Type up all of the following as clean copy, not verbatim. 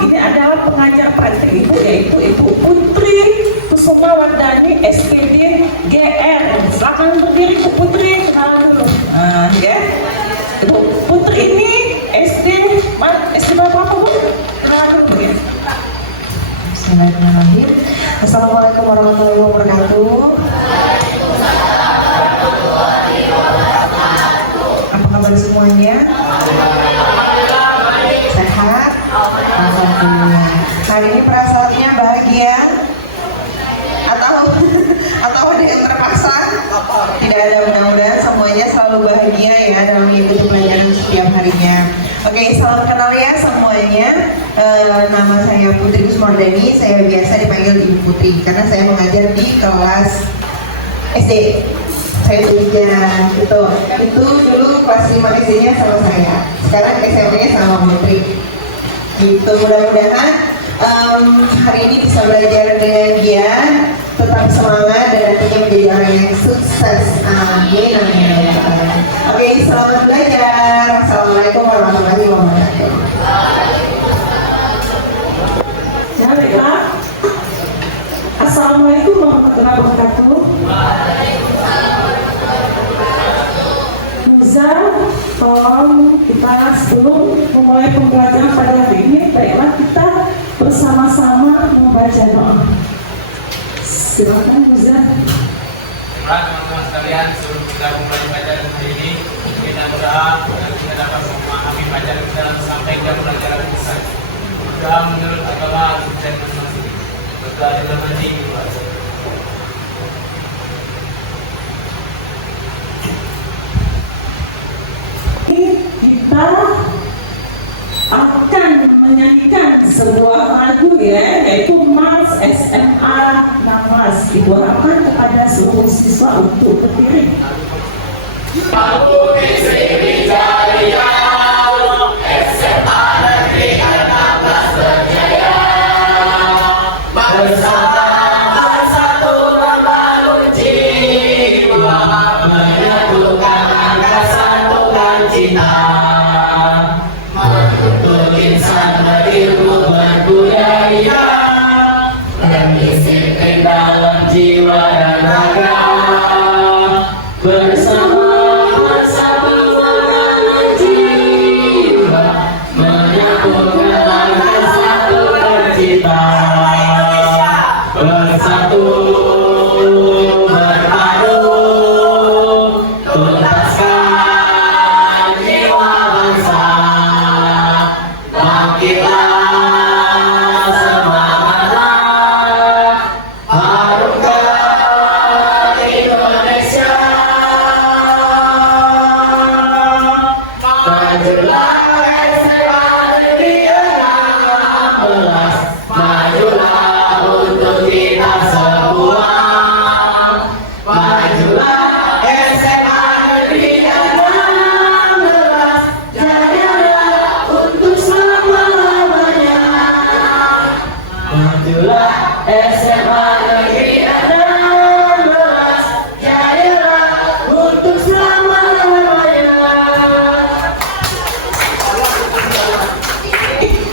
ini adalah pengajar praktik Ibu, yaitu Ibu Putri Kusuma Wardani, SPD GR. Silakan berdiri Ibu Putri, kenalan dulu. Ya. Ibu Putri ini SD berapa Bu? Kenalan dulu ya. Bismillahirrahmanirrahim. Assalamualaikum warahmatullahi wabarakatuh. Apa kabar semuanya? Sehat? Alhamdulillah. Hari ini perasaannya bahagia? Atau ada yang terpaksa? Tidak ada, mudah-mudahan semuanya selalu bahagia ya dalam mengikuti pelajaran setiap harinya. Oke, salam kenal ya semuanya. Nama saya Putri Kusuma Wardani. Saya biasa dipanggil Ibu Putri karena saya mengajar di kelas SD. Saya Tulijan gitu. Itu dulu kelas 5 SD-nya sama saya. Sekarang SMP-nya sama Putri. Gitu, mudah-mudahan hari ini bisa belajar dengan dia, tetap semangat dan nantinya menjadi orang yang sukses. Amin, amin. Oke, selamat belajar. Assalamualaikum warahmatullahi wabarakatuh. Ya, baiklah. Assalamualaikum warahmatullahi wabarakatuh. Tolong kita sebelum memulai pembelajaran pada hari ini, baiklah kita bersama-sama membaca doa. Silakan Muza. Teman-teman sekalian, sebelum kita mulai pelajaran hari ini, kita berdoa agar kita dapat memahami pelajaran kita dan sampaikan pelajaran kita. Berdoa menurut agama dan masing-masing. Berdoa dengan hati. Kita akan menyanyikan sebuah lagu ya, yaitu Mars SMA Namas. Diharapkan kepada seluruh siswa untuk berdiri. Aku Sriwijaya SMA Negeri 16 berjaya, bersama satu membangun jiwa, menyatukan angka satukan cita, menuntut insan berilmu berbudaya, berdisiplin dalam jiwa dan raga, bersama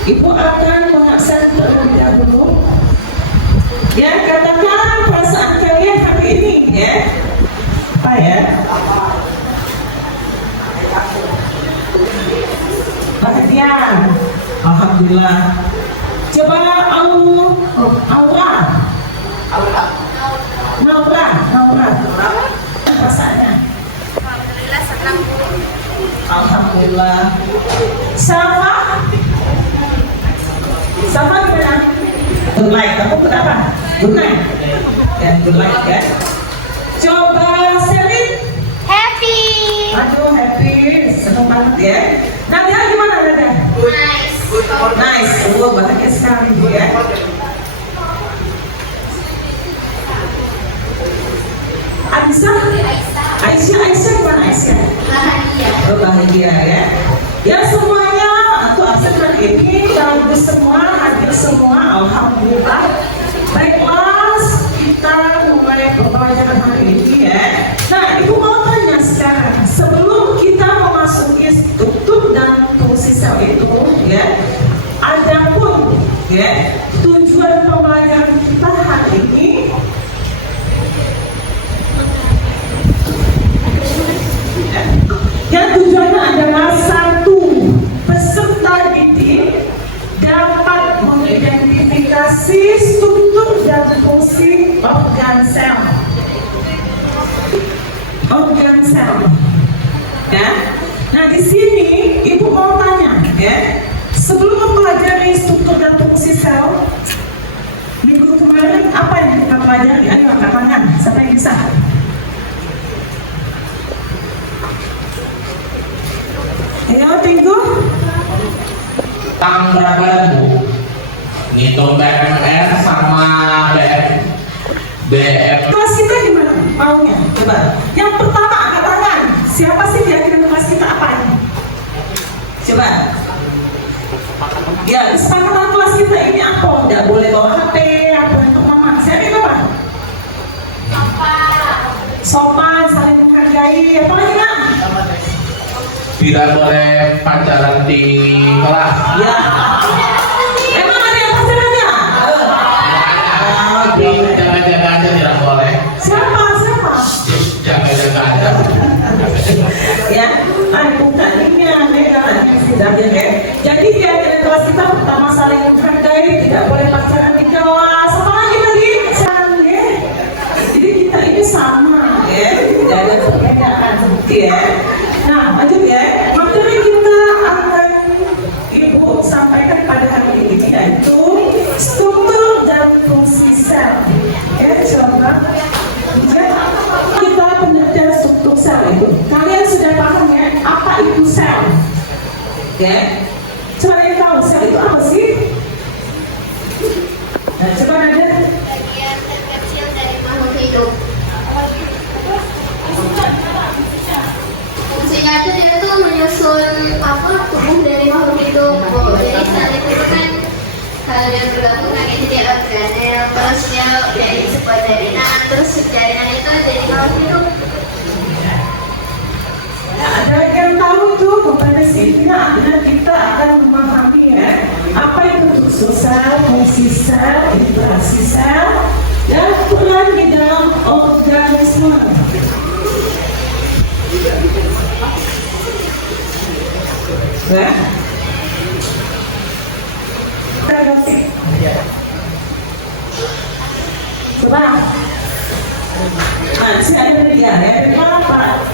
Ibu akan mengaksen terlebih dahulu. Ya, katakan perasaan kalian hari ini ya. Apa ya? Bahagia. Alhamdulillah. Coba Naura. Perasaannya. Alhamdulillah senang Bu. Alhamdulillah. Sama gimana? Good night. Kamu kenapa? Good night. Ya, good night ya. Coba Selin. Happy. Aduh, happy. Senang banget ya. Nadia gimana Nadia? Nice. Nice. Bahagia sekali ya. Aisyah gimana Aisyah? Bahagia. Oh, bahagia ya. Ya semuanya untuk absen hari ini bagus semua, hadir semua, alhamdulillah. Baiklah, kita mulai pembelajaran hari ini ya. Nah, Ibu mau tanya sekarang, sebelum kita memasuki struktur dan fungsi sel itu ya, adapun ya. Tujuan pembelajaran kita hari ini yang tujuannya adalah satu, peserta didik dapat mengidentifikasi struktur dan fungsi organ sel. Organ sel. Ya. Nah di sini ibu mau tanya, ya. Sebelum mempelajari struktur dan fungsi sel, minggu kemarin apa yang kita pelajari? Ayo angkat tangan, siapa yang bisa? Ayo tunggu. Tang berapa Bu? Ngitung BMR sama BF. Kelas kita gimana maunya? Coba. Yang pertama angkat tangan. Siapa sih kira-kira kelas kita apa ini? Coba. Ya, kesepakatan kelas kita ini apa? Tidak boleh bawa HP, apa untuk mama. Siapa yang apa? Sopan, saling menghargai. Apa lagi nak? Tidak boleh pacaran di kelas. Ya. Emang ada yang pacaran ya? Jaga-jaga aja tidak boleh. Siapa? Jaga-jaga aja. Ya, bukan ini aneh katanya sudah ya. Jadi di akhir kelas kita pertama saling menghargai, tidak boleh pacaran di kelas. Apa lagi tadi? Sama ya. Jadi kita ini sama ya, tidak ada perbedaan ya. Nah, lanjut ya. Materi kita akan ibu sampaikan pada hari ini yaitu struktur dan fungsi sel. Ya, coba. Kita penelitian struktur sel itu. Kalian sudah paham ya apa itu sel? Ya. Coba yang tahu sel itu apa sih? Nah, coba ada. Bagian terkecil dari makhluk hidup. Fungsinya itu dia tuh menyusun tubuh dari makhluk hidup. Jadi sel itu kan hal yang bergabung kayak jadi organel, terus dia dari sebuah jaringan, terus jaringan itu jadi makhluk hidup. Ada yang tahu tuh kompetensi kita adalah kita akan memahami ya apa itu struktur sel, fungsi sel, interaksi sel, dan peran di dalam organisme. Ya. Coba. Nah, sini ada dari dia, ya. Dari mana Pak?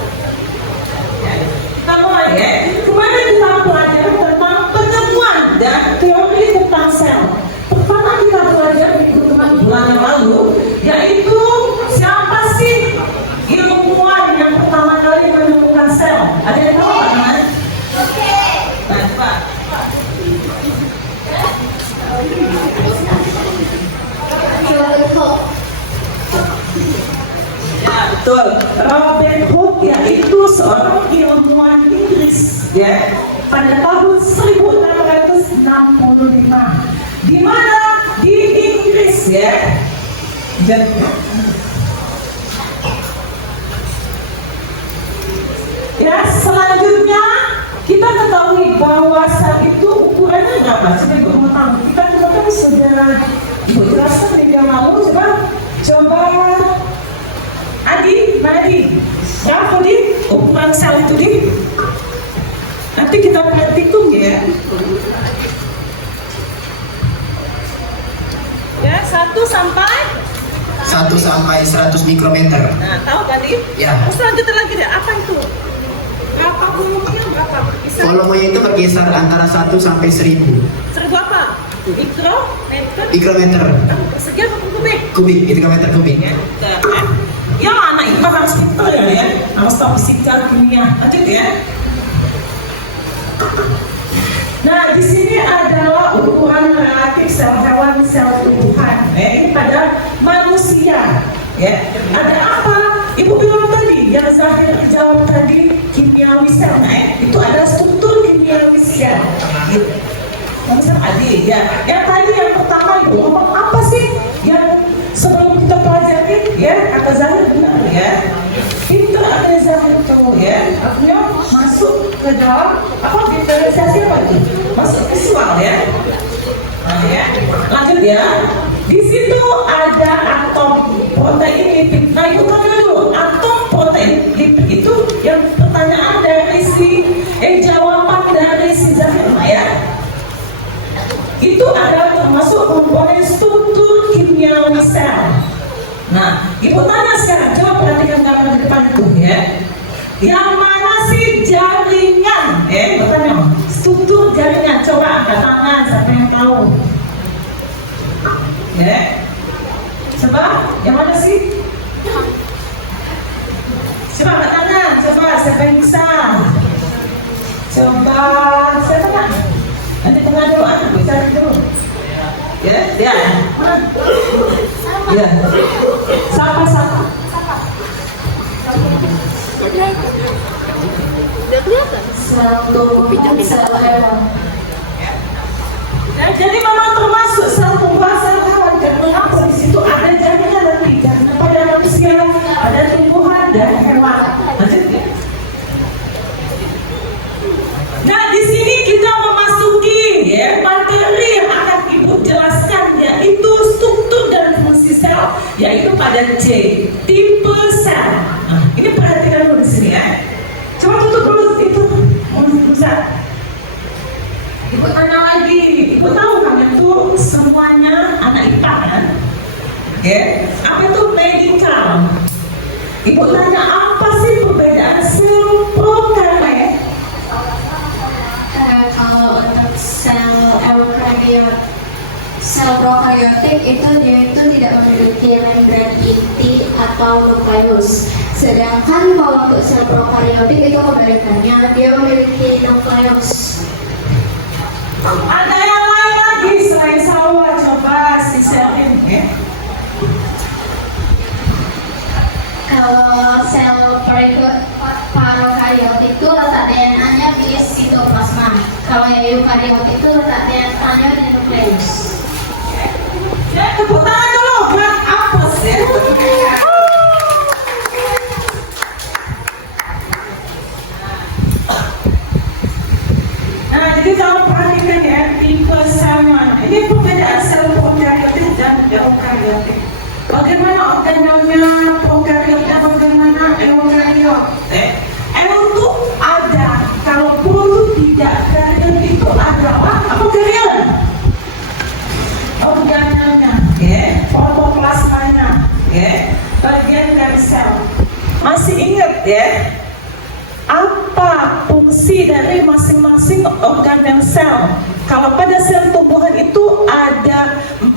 Kita mulai ya. Kemarin kita belajar tentang penemuan dan teori tentang sel. Pertama kita belajar minggu bulan yang lalu, yaitu siapa sih ilmuwan yang pertama kali menemukan sel? Ada yang tahu Pak teman? Nah, coba. Ya, betul. Robert Hooke yaitu seorang ilmuwan Inggris ya pada tahun 1665 di mana di Inggris ya. Ya, selanjutnya kita ketahui bahwa sel itu ukurannya berapa? Sudah ibu tahu. Kita ketahui sudah ibu jelaskan di yang lalu. Coba Adi, mana Adi? Berapa di ukuran sel itu di? Nanti kita perhatikan ya. Ya, 1 sampai 1 sampai 100 mikrometer. Nah, tahu tadi? Ya. Selanjutnya lagi deh, apa itu? Berapa volumenya berapa? Bisa Volumenya itu berkisar antara 1 sampai 1000 apa? Mikrometer? mikrometer Persegi atau kubik? kubik, itu meter kubik. Ya, anak IPA harus pintar ya, harus tahu fisika, kimia. Lanjut ya. Nah, di sini adalah ukuran relatif sel hewan, sel tumbuhan. Ini pada manusia. Ya, ada apa? Ibu bilang tadi, yang Zahir jawab tadi kimiawi sel. Itu ada struktur kimiawi sel. Gitu. Misal Adi, ya. Yang tadi yang pertama ibu ngomong apa sih yang sebelum kita pelajari ya, kata Zahir benar ya. Kita ada Zahir tahu ya, artinya masuk ke dalam apa diferensiasi apa itu? Masuk visual ya. Nah, ya. ya, di situ ada atom protein lipid. Nah, ibu tahu dulu atom protein lipid itu yang pertanyaan dari jawaban dari si Zahir ya. Itu adalah termasuk komponen struktur kimiawi sel. Nah, ibu tanya sekarang, coba perhatikan gambar di depan itu ya. Yang mana sih jaringan? Ibu tanya, struktur jaringan. Coba angkat tangan, siapa yang tahu? Ya, coba, yang mana sih? Coba angkat tangan, coba siapa yang bisa? Coba, siapa kan? Nanti tengah dulu, aku cari dulu. Ya, ya. Ya. Sapa. Sel tumbuhan, sel hewan. Nah, jadi memang termasuk sel tumbuhan, sel hewan. Dan mengapa di situ ada jaringan dan tidak? Pada manusia, ada tumbuhan dan hewan. Lanjutnya. Nah, di sini kita memasuki ya materi yang akan ibu jelaskan, yaitu struktur dan fungsi sel, yaitu pada C, tipe sel. Nah, ini perhatikan dulu di sini ya. Coba tutup dulu itu, Ustaz. Ibu tanya lagi, ibu tahu kan itu semuanya anak IPA kan? Oke, apa itu medikal? Ibu tanya apa sih perbedaan sel prokaryotik? Kalau untuk sel prokaryotik itu dia itu tidak memiliki membran inti atau nukleus. Sedangkan kalau untuk sel prokaryotik itu kebalikannya, dia memiliki nukleus. Ada yang lain lagi selain sawah, coba si Selin ya. Kalau sel prokaryotik itu letak DNA-nya di sitoplasma. Kalau yang eukaryotik itu letak DNA-nya di nukleus. Ya, tepuk tangan dulu buat apes ya. Nah, jadi kalau perhatikan ya, tipe sama. Ini perbedaan sel prokaryotik dan eukaryotik. Bagaimana organelnya prokaryot dan bagaimana eukariot? Itu ada, kalaupun tidak karyot itu adalah apa karyot? Organelnya, ya, protoplasmanya, ya, bagian dari sel. Masih ingat ya? Apa fungsi dari masing-masing organel sel? Kalau pada sel tumbuhan itu ada 14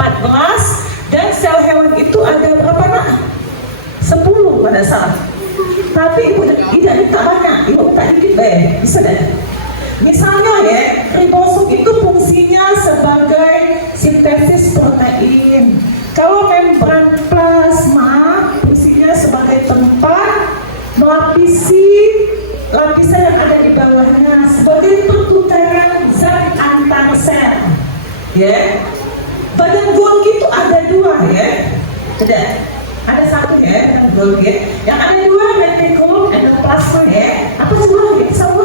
dan sel hewan itu ada berapa nak? 10 pada saat. Tapi ibu tidak banyak, ibu tak dikit bisa deh. Misalnya ya, ribosom itu fungsinya sebagai sintesis protein. Kalau membran plasma fungsinya sebagai tempat melapisi lapisan yang ada di bawahnya sebagai pertukaran zat antar sel. Ya, badan Golgi itu ada 2 ya. Ada 1 ya, badan Golgi. Yang ada 2 retikulum endoplasma ya. Apa sih lagi? Sama?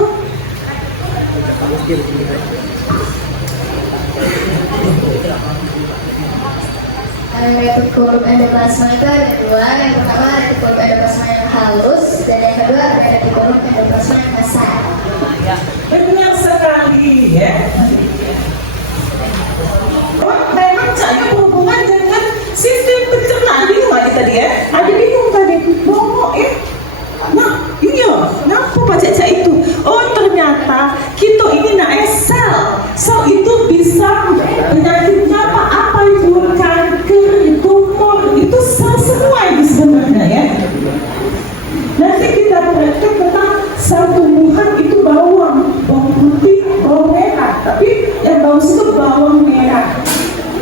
Retikulum endoplasma itu ada 2. Yang pertama retikulum endoplasma yang halus dan yang kedua retikulum endoplasma yang kasar. Benar sekali ya. Oh, memang saya berhubungan dengan sistem pencernaan bingung tadi ya. Ada bingung tadi. Bohong ya. Nah, iya. Kenapa baca itu? Oh, ternyata kita ini sel. Sel itu bisa penyakitnya apa itu? Kanker, tumor, itu sel semua ini sebenarnya ya. Nanti kita praktek tentang sel tumbuhan itu bawang putih, bawang merah. Tapi yang bagus itu bawang merah.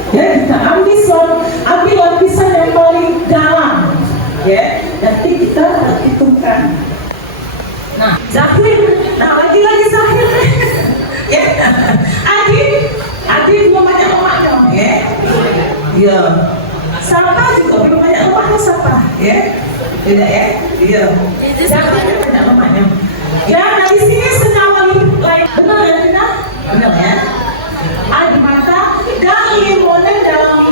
Ya, kita ambil lapisan yang paling dalam. Ya, nanti kita hitungkan. Nah, Zahir, lagi Zahir. Ya, Adi belum banyak lemaknya, ya. Iya. Sapa juga belum banyak lemaknya, Sapa, ya. Tidak ya? Iya. Zahir banyak lemaknya. Ya, dari sini senyawa lain. Benar ya, Tina? Benar ya? Ada mata dan limonen dalam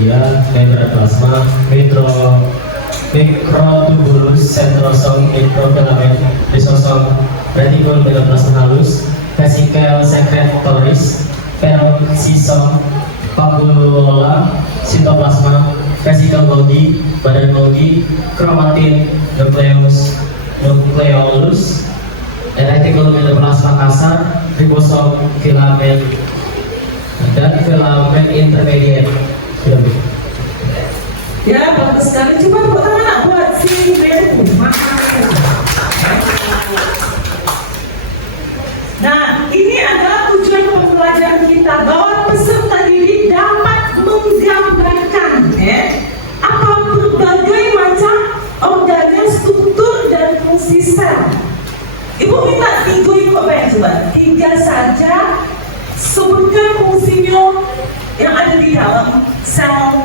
Bahagia, Membranoplasma, Mikrotubulus, Centrosome, Microfilament, Lisosome, Retikul Meloplasma halus, Vesikel secretoris, Peroxisome, Vakuola, Sitoplasma, Vesikel Golgi, Badan Golgi, Kromatin, Nucleolus, Retikul Meloplasma kasar, Ribosom, Filamen, dan filamen intermediate. Ya, bagus sekali. Coba tepuk tangan buat si Berku. Nah, ini adalah tujuan pembelajaran kita, bahwa peserta didik dapat menggambarkan apa berbagai macam organel, struktur dan fungsi sel. Ibu minta 3 coba 3 saja sebutkan fungsinya yang ada di dalam sel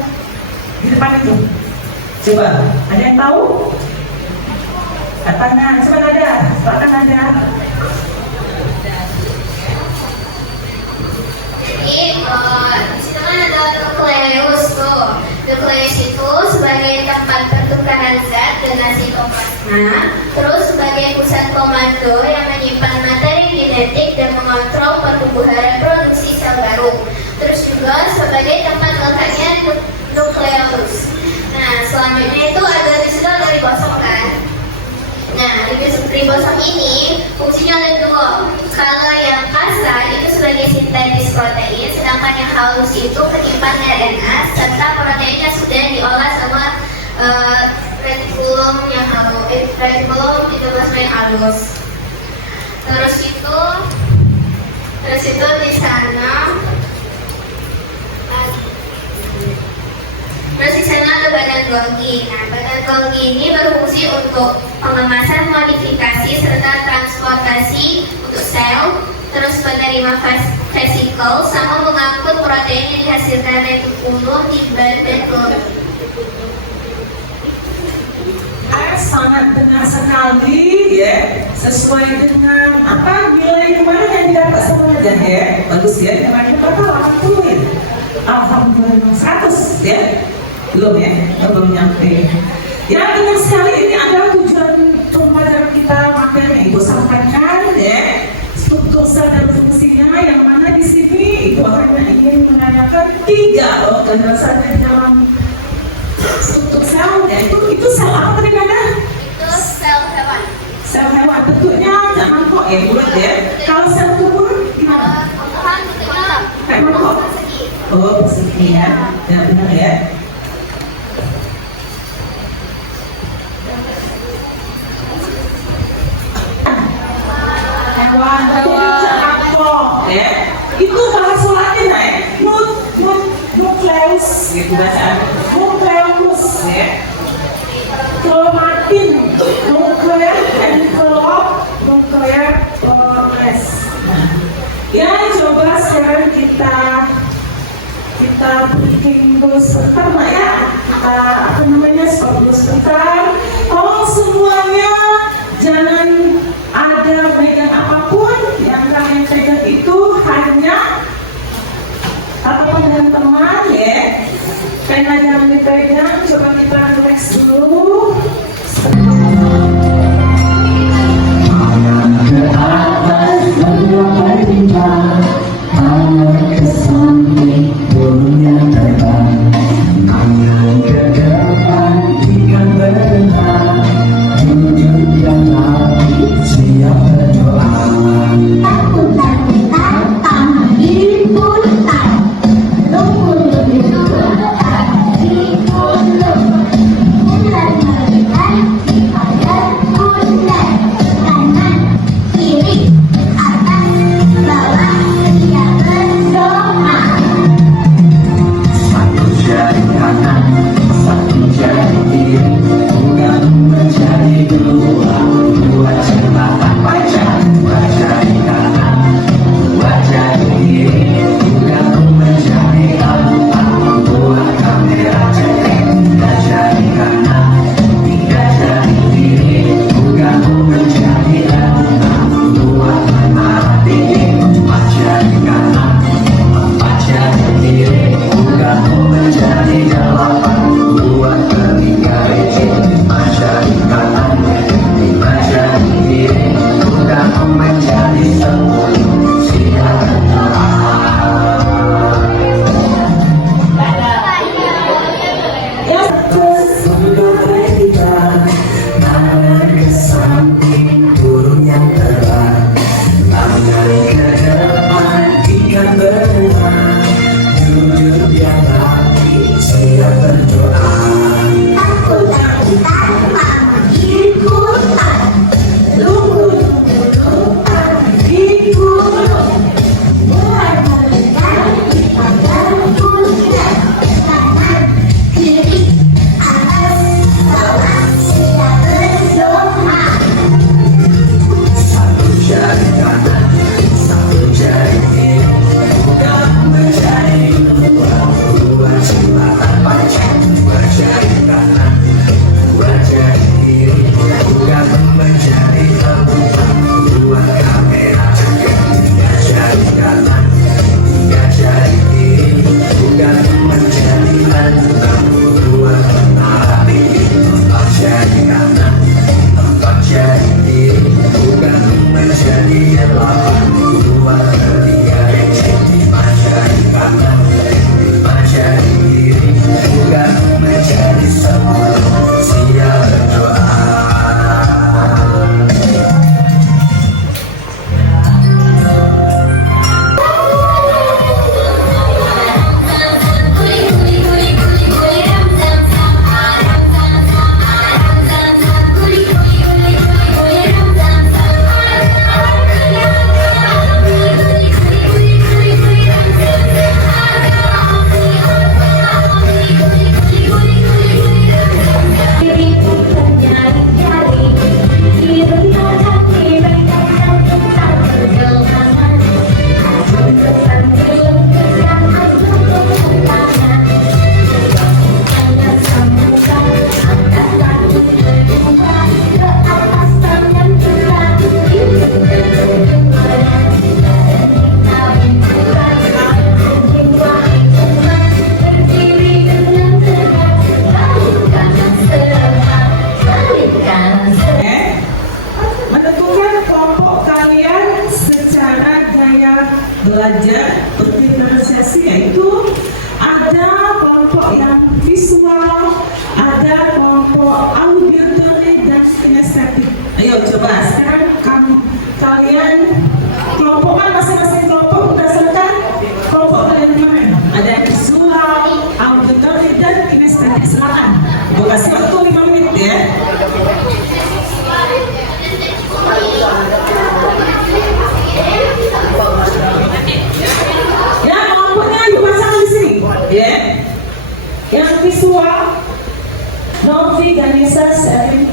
di depan itu. Coba, ada yang tahu? Tangan, coba ada, silakan ada. Jadi, di situ kan ada nukleus tuh. Nukleus itu sebagai tempat pertukaran zat dengan sitoplasma, terus sebagai pusat komando yang menyimpan materi genetik dan mengontrol pertumbuhan reproduksi sel baru. Terus juga sebagai tempat letaknya nukleus. Nah, selanjutnya itu ada di situ ada ribosom kan. Nah, ribosom ini fungsinya ada 2. Kalau yang kasar itu sebagai sintetis protein, sedangkan yang halus itu menyimpan RNA serta proteinnya sudah diolah sama retikulum yang halus, retikulum sitoplasma yang halus. Terus itu di sana. Terus di sana ada badan Golgi. Nah, badan Golgi ini berfungsi untuk pengemasan, modifikasi, serta transportasi untuk sel, terus penerima vesikel, sama mengangkut protein yang dihasilkan retikulum di badan Golgi. Sangat benar sekali ya, sesuai dengan apa nilai kemarin yang didapat sama aja ya. Bagus ya, nilainya berapa? 80 ya. Alhamdulillah 100 ya. Belum ya, belum nyampe. Ya, benar sekali, ini adalah tujuan pembelajaran kita materi. Ibu sampaikan ya struktur sel dan fungsinya, yang mana di sini Ibu hanya ingin menanyakan 3 organel saja di dalam struktur sel. Ya, itu sel apa tadi kata? Itu sel hewan. Sel hewan bentuknya jangan kok bulat ya. Kalau sel tubuh gimana? Bentuknya Kayak mangkok. Oh, persegi ya. Ya benar ya. Hewan apa ya? Itu bahasa Latin ya. Nukleus gitu bacaan. Nukleus ya. Kromatin, nuklear, envelop, nuklear, polres. Ya, coba sekarang kita bikin dulu sebentar Mbak ya. Stop dulu sebentar. Tolong semuanya jangan ada pegang apapun, yang kalian pegang itu hanya tatapan dan teman ya. Pena jangan dipegang, coba kita relax dulu. Aku Coba sekarang kalian kelompokkan masing-masing kelompok berdasarkan kelompok kalian mana. Ada visual, auditory, dan kinestetik. Silakan. Gue kasih waktu 5 menit ya. Ya, kelompoknya dipasang di sini. Ya. Yang visual, Novi, Ganesha, Sherin,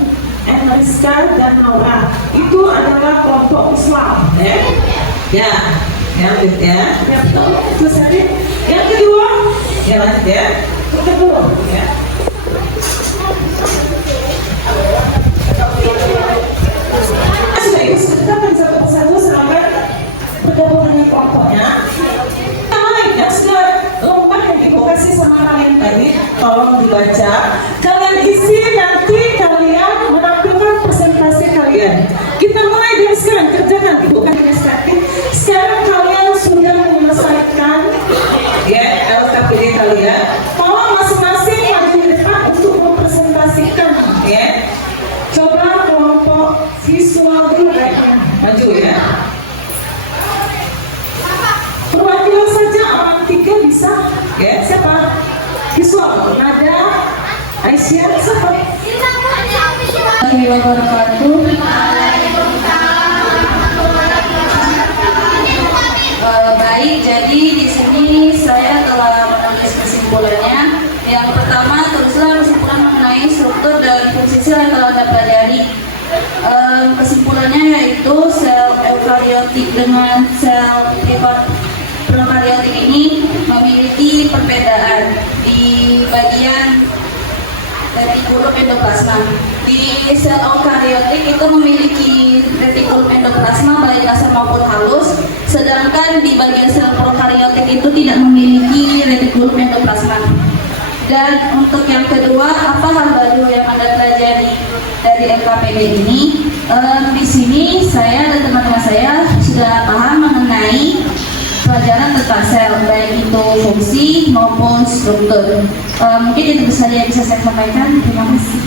Rizka, dan Laura itu adalah kelompok visual. Ya, lanjut ya. Terus yang kedua, ya lanjut ya. Yang kedua, ya. Sudah ikut kita satu persatu sampai bergabung dengan kelompoknya. Yang sudah lomba yang ibu kasih sama kalian tadi, tolong dibaca. Kalian isi, nanti kalian menampilkan presentasi kalian. Kita mulai dari sekarang, kerjakan ibu kan inisiatif. Sekarang kalian sudah menyelesaikan ya LKPD kalian. Tolong masing-masing maju di depan untuk mempresentasikan ya. Coba kelompok visual dulu kayaknya. Maju ya. Perwakilan saja orang 3 bisa. Ya, siapa? Visual. Nada, Aisyah, siapa? Baik, jadi di sini saya telah menulis kesimpulannya. Yang pertama, tulislah kesimpulan mengenai struktur dan fungsi sel yang telah Anda pelajari. Kesimpulannya yaitu sel eukariotik dengan sel prokariotik ini memiliki perbedaan di bagian retikulum endoplasma. Di sel eukariotik itu memiliki retikulum endoplasma baik kasar maupun halus, sedangkan di bagian sel prokariotik itu tidak memiliki retikulum endoplasma. Dan untuk yang kedua, apa hal baru yang Anda pelajari dari LKPD ini? Di sini saya dan teman-teman saya sudah paham mengenai pelajaran tentang sel, baik itu fungsi maupun struktur. Mungkin itu saja yang bisa saya sampaikan. Terima kasih.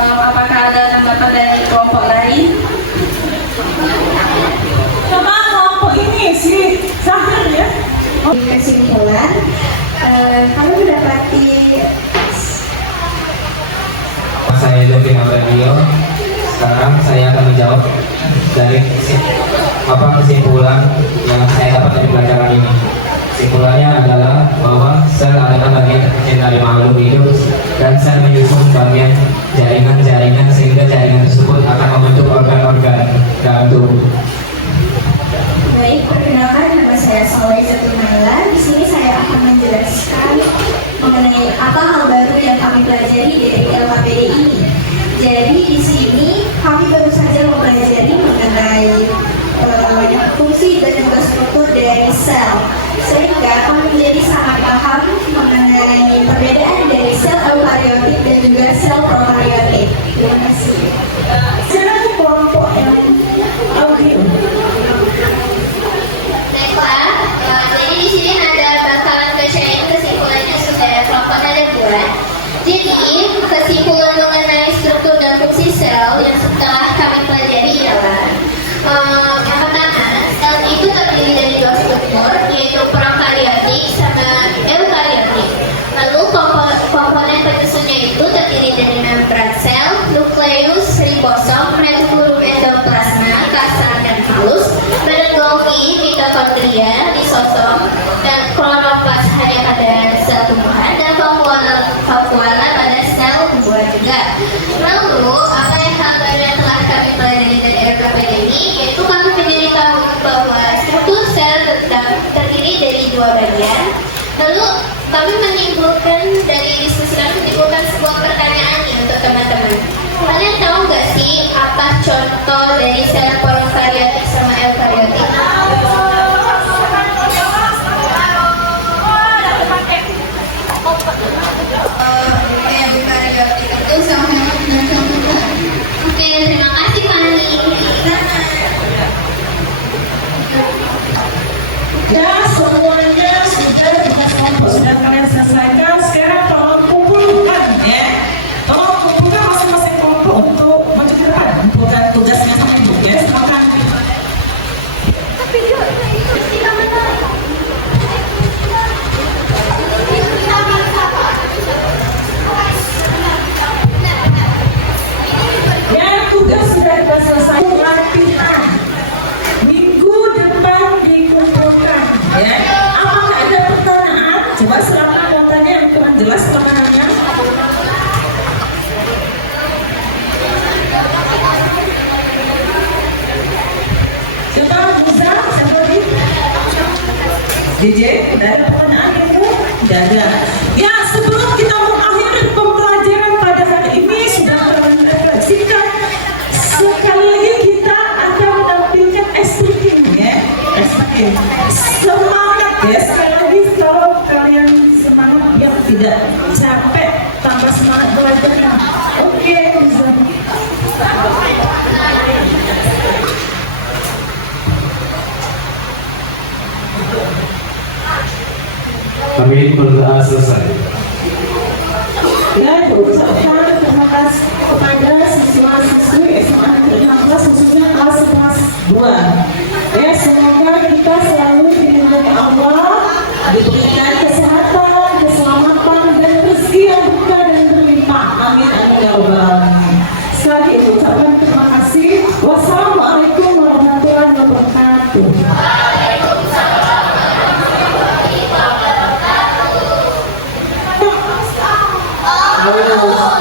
Apakah ada tanggapan dari kelompok lain? Coba kelompok ini si Zahir ya. Kesimpulan, kami mendapati Saya Jovi Radio. Sekarang saya akan menjawab dari kesimpulan yang saya dapat dari pelajaran ini. Kesimpulannya adalah bahwa sel adalah bagian terkecil dari makhluk hidup dan sel menyusun bagian jaringan-jaringan sehingga jaringan tersebut akan membentuk organ-organ dalam tubuh. baik, perkenalkan nama saya Soleh Zatunaila. Di sini saya akan menjelaskan mengenai apa hal baru yang kami pelajari dari LKPD ini. Jadi di sini kami baru saja mempelajari mengenai fungsi dan juga struktur dari sel, sehingga kami menjadi sangat paham mengenai perbedaan dari sel eukariotik dan juga sel prokariotik. Terima kasih. Silakan kelompok yang audio. Baiklah, jadi di sini ada bakalan bacain kesimpulannya sudah kelompok ada buat. Jadi kesimpulan mengenai struktur dan fungsi sel yang setelah kami pelajari adalah yang pertama, sel itu terdiri dari 2 struktur, yaitu prokariotik sama eukariotik. Lalu komponen penyusunnya itu terdiri dari membran sel, nukleus, ribosom, retikulum endoplasma, kasar dan halus, badan Golgi, mitokondria, lisosom, dan kloroplast hanya pada sel tumbuhan, dan vakuola pada sel tumbuhan juga. Lalu, apa yang hal baru yang telah kami pelajari dari LKPD ini, yaitu kami menjadi tahu bahwa struktur sel terdiri dari 2 bagian. Lalu, kami menimbulkan dari diskusi kami menimbulkan sebuah pertanyaan nih untuk teman-teman. Kalian tahu nggak sih apa contoh dari sel prokariotik sama eukariotik? Eukariotik itu sama dengan contohnya. Oke, terima kasih Fani. Ya, semuanya sudah tugas kelompok sudah kalian selesaikan. Sekarang tolong kumpulkan ya. Tolong kumpulkan masing-masing kelompok. JJ, tidak ada pertanyaan itu? Tidak ada. Ya, sebelum kita mengakhiri pembelajaran pada hari ini, sudah kalian refleksikan. Sekali lagi kita akan menampilkan S3 ya. S3. Semangat ya, sekali lagi kalau kalian semangat biar tidak capek, tambah semangat belajarnya. Oke, Kami berdoa selesai. dan berucapkan terima kasih kepada siswa-siswi SMA Negeri 16 khususnya kelas 2. Ya, semoga kita selalu dilindungi Allah, diberikan kesehatan, keselamatan, dan rezeki yang berkah dan berlimpah. Amin amin ya rabbal alamin. Sekali lagi ucapkan terima kasih. Wassalamualaikum warahmatullahi wabarakatuh. Bagus.